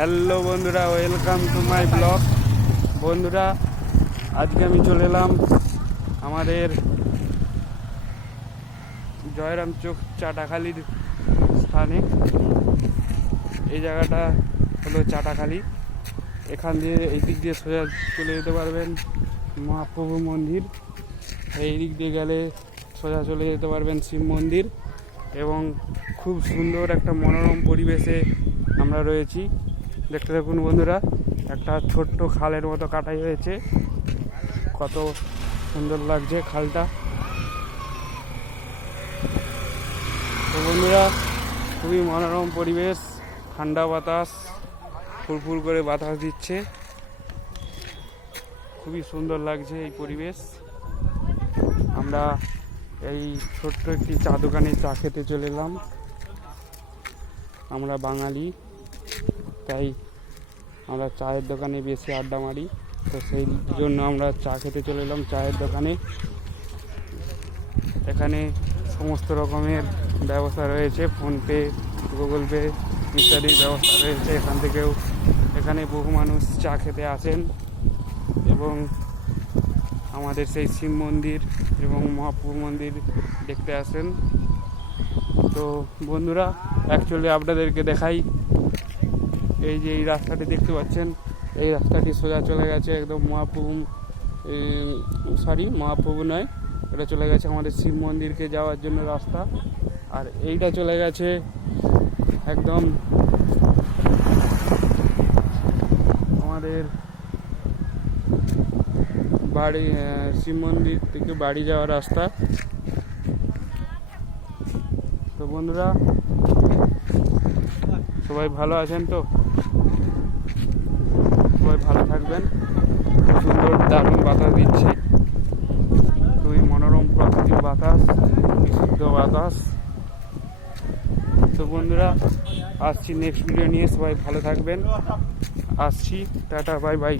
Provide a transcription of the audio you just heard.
Hello বন্ধুরা, welcome to my blog. বন্ধুরা, আজকে আমি চলে এলাম আমাদের জয়রাম চোখ চাটাখালির স্থানে। এই জায়গাটা হলো চাটাখালি। এখান দিয়ে এই দিক দিয়ে সোজা চলে যেতে পারবেন মহাপ্রভু মন্দির, এই দিক দিয়ে গেলে সোজা চলে যেতে পারবেন শিব মন্দির। এবং খুব সুন্দর একটা মনোরম পরিবেশে আমরা রয়েছি। দেখতে থাকুন বন্ধুরা, একটা ছোট্ট খালের মতো কাটাই হয়েছে, কত সুন্দর লাগছে খালটা। তো বন্ধুরা, খুবই মনোরম পরিবেশ, ঠান্ডা বাতাস, ফুরফুর করে বাতাস দিচ্ছে, খুবই সুন্দর লাগছে এই পরিবেশ। আমরা এই ছোট্ট একটি চা দোকানে চা খেতে চলে এলাম। আমরা বাঙালি, তাই আমরা চায়ের দোকানে বেশি আড্ডা মারি, তো সেই জন্য আমরা চা খেতে চলে এলাম চায়ের দোকানে। এখানে সমস্ত রকমের ব্যবস্থা রয়েছে, ফোনপে, গুগল পে ইত্যাদির ব্যবস্থা রয়েছে। এখানে বহু মানুষ চা খেতে আসেন এবং আমাদের সেই শিব মন্দির এবং মহাপ্রভু মন্দির দেখতে আসেন। তো বন্ধুরা, অ্যাকচুয়ালি আপনাদেরকে দেখাই, এই যে এই রাস্তাটি দেখতে পাচ্ছেন, এই রাস্তাটি সোজা চলে গেছে একদম মহাপ্রভু নয়, এটা চলে গেছে আমাদের শিব মন্দিরকে যাওয়ার জন্য রাস্তা। আর এইটা চলে গেছে একদম আমাদের বাড়ি, শিব মন্দির থেকে বাড়ি যাওয়ার রাস্তা। তো বন্ধুরা, সবাই ভালো আছেন তো? সবাই ভালো থাকবেন। সুন্দর দারুণ বাতাস দিচ্ছে, খুবই মনোরম প্রাকৃতিক বাতাস, বিশুদ্ধ বাতাস। তো বন্ধুরা, আসছি নেক্সট ভিডিও নিয়ে, সবাই ভালো থাকবেন। আসছি, টাটা, বাই বাই।